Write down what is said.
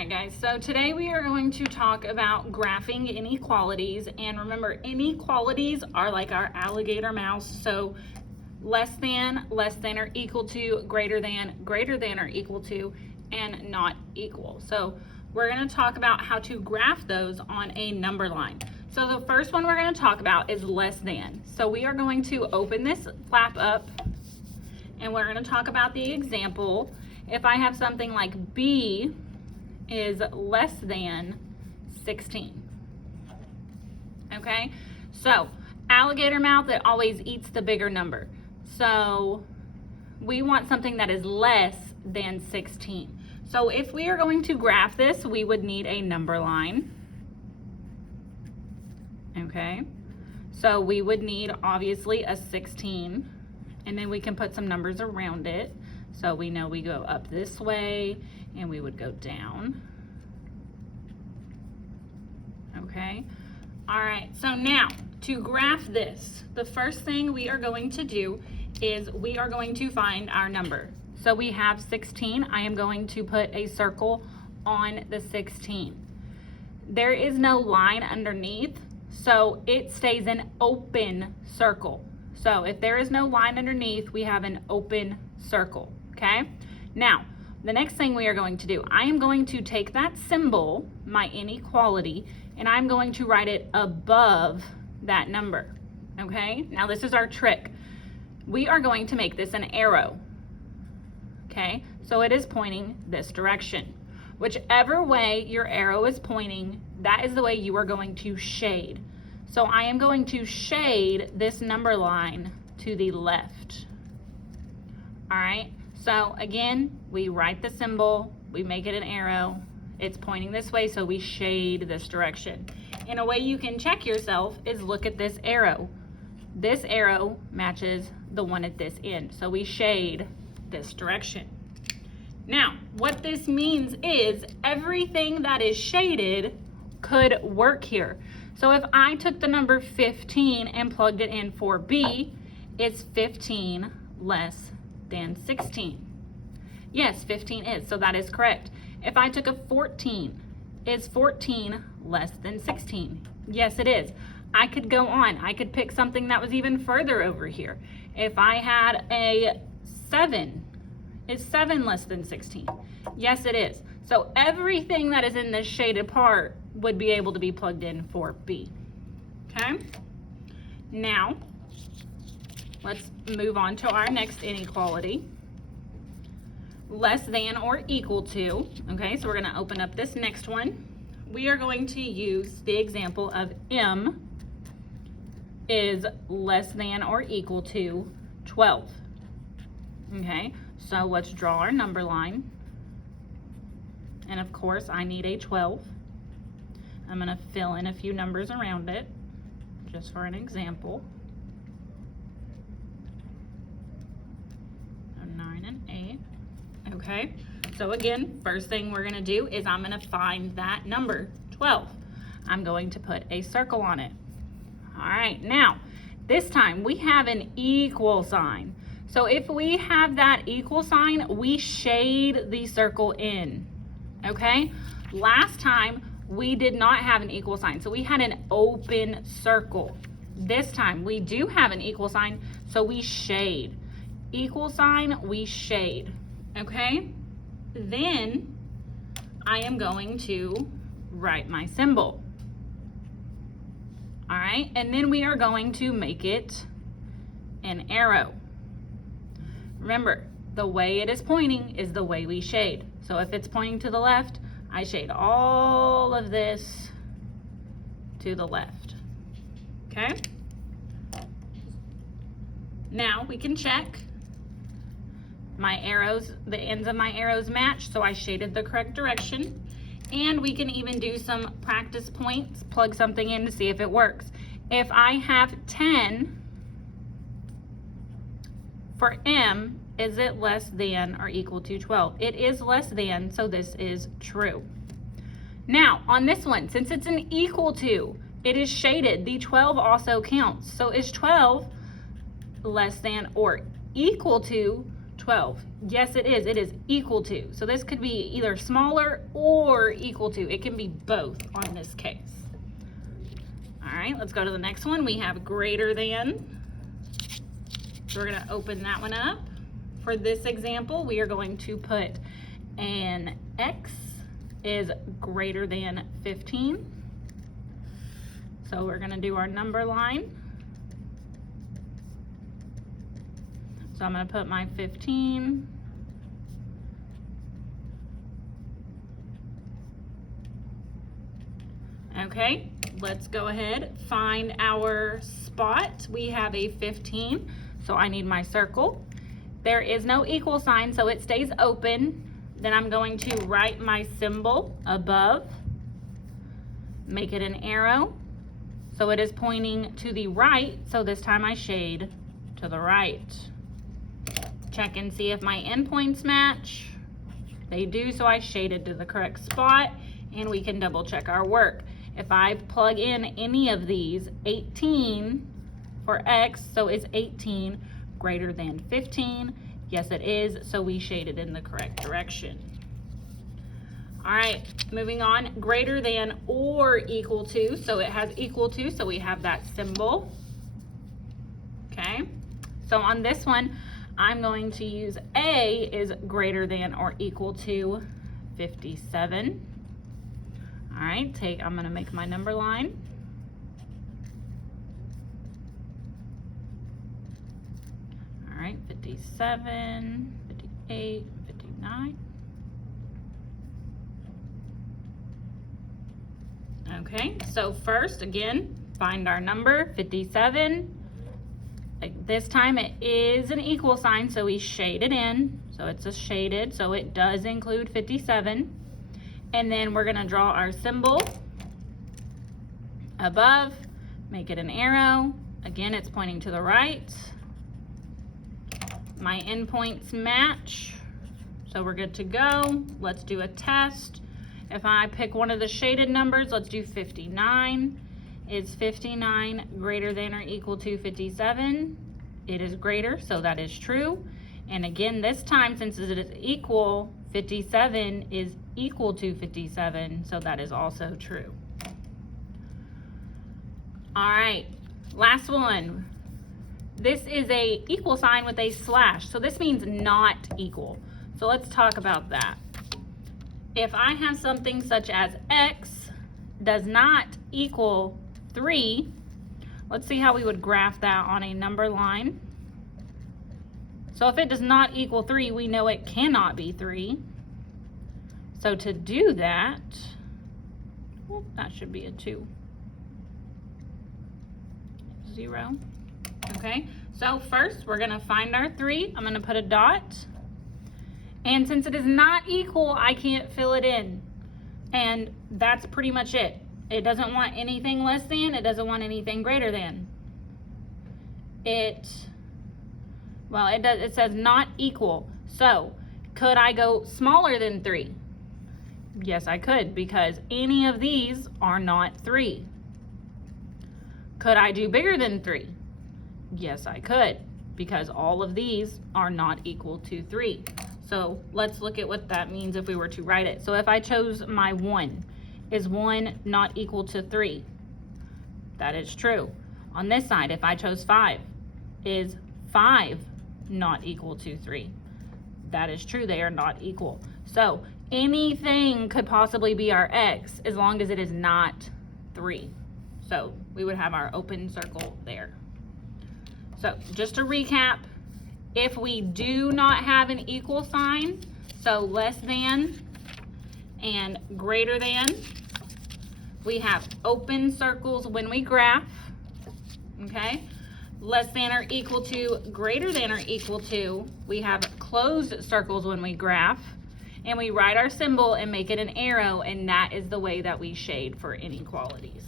right, guys, so today we are going to talk about graphing inequalities. And remember, inequalities are like our alligator mouse. So less than or equal to, greater than or equal to, and not equal. So we're going to talk about how to graph those on a number line. So the first one we're going to talk about is less than. So we are going to open this flap up and we're going to talk about the example. If I have something like B is less than 16. Okay, so alligator mouth, it always eats the bigger number. So we want something that is less than 16. So if we are going to graph this, we would need a number line. Okay, so we would need obviously a 16, and then we can put some numbers around it. So we know we go up this way and we would go down. Okay, all right, so now to graph this, the first thing we are going to do is we are going to find our number. So we have 16. I am going to put a circle on the 16. There is no line underneath, so it stays an open circle. So if there is no line underneath, we have an open circle, okay? Now, the next thing we are going to do, I am going to take that symbol, my inequality, and I'm going to write it above that number, okay? Now this is our trick. We are going to make this an arrow, okay? So it is pointing this direction. Whichever way your arrow is pointing, that is the way you are going to shade. So I am going to shade this number line to the left. All right, so again, we write the symbol, we make it an arrow, it's pointing this way, so we shade this direction. And a way you can check yourself is look at this arrow. This arrow matches the one at this end, so we shade this direction. Now, what this means is everything that is shaded could work here. So if I took the number 15 and plugged it in for B, it's 15 less than 16. Yes, 15 is, so that is correct. If I took a 14, is 14 less than 16? Yes, it is. I could go on. I could pick something that was even further over here. If I had a 7, is 7 less than 16? Yes, it is. So everything that is in this shaded part would be able to be plugged in for B. Okay? Now, let's move on to our next inequality. Less than or equal to. Okay, so we're going to open up this next one. We are going to use the example of M is less than or equal to 12. Okay, so let's draw our number line. And of course, I need a 12. I'm going to fill in a few numbers around it, just for an example. 9 and 8. Okay, so again, first thing we're going to do is I'm going to find that number, 12. I'm going to put a circle on it. All right, now, this time we have an equal sign. So if we have that equal sign, we shade the circle in. Okay, last time we did not have an equal sign, so we had an open circle. This time we do have an equal sign, so we shade. Equal sign, we shade. Okay, then I am going to write my symbol. All right, and then we are going to make it an arrow. Remember, the way it is pointing is the way we shade. So if it's pointing to the left, I shade all of this to the left. Okay? Now we can check. My arrows, the ends of my arrows match, so I shaded the correct direction. And we can even do some practice points, plug something in to see if it works. If I have 10 for M, is it less than or equal to 12? It is less than, so this is true. Now, on this one, since it's an equal to, it is shaded. The 12 also counts. So is 12 less than or equal to 12. Yes, it is. It is equal to. So this could be either smaller or equal to. It can be both on this case. All right, let's go to the next one. We have greater than. So we're going to open that one up. For this example, we are going to put an x is greater than 15. So we're going to do our number line. So I'm going to put my 15. Okay, let's go ahead, find our spot. We have a 15, so I need my circle. There is no equal sign, so it stays open. Then I'm going to write my symbol above, make it an arrow. So it is pointing to the right, so this time I shade to the right. Check and see if my endpoints match. They do, so I shaded to the correct spot, and we can double check our work. If I plug in any of these, 18 for x, so is 18 greater than 15? Yes, it is, so we shaded in the correct direction. All right, moving on, greater than or equal to, so it has equal to, so we have that symbol. Okay, so on this one, I'm going to use A is greater than or equal to 57. All right, I'm gonna make my number line. All right, 57, 58, 59. Okay, so first, again, find our number, 57. This time it is an equal sign, so we shade it in. So it's a shaded, so it does include 57. And then we're gonna draw our symbol above, make it an arrow. Again, it's pointing to the right. My endpoints match, so we're good to go. Let's do a test. If I pick one of the shaded numbers, let's do 59. Is 59 greater than or equal to 57? It is greater, so that is true. And again, this time, since it is equal, 57 is equal to 57, so that is also true. All right, last one. This is a equal sign with a slash, so this means not equal. So let's talk about that. If I have something such as x does not equal 3, let's see how we would graph that on a number line. So if it does not equal 3, we know it cannot be 3. So to do that, that should be a 2. 0. Okay, so first we're gonna find our 3. I'm gonna put a dot. And since it is not equal, I can't fill it in. And that's pretty much it. It doesn't want anything less than, it doesn't want anything greater than. It says not equal. So could I go smaller than 3? Yes, I could, because any of these are not 3. Could I do bigger than 3? Yes, I could, because all of these are not equal to 3. So let's look at what that means if we were to write it. So if I chose my 1, is 1 not equal to 3? That is true. On this side, if I chose 5, is 5 not equal to 3? That is true, they are not equal. So anything could possibly be our x as long as it is not 3. So we would have our open circle there. So just to recap, if we do not have an equal sign, so less than and greater than, we have open circles when we graph, okay? Less than or equal to, greater than or equal to, we have closed circles when we graph, and we write our symbol and make it an arrow, and that is the way that we shade for inequalities.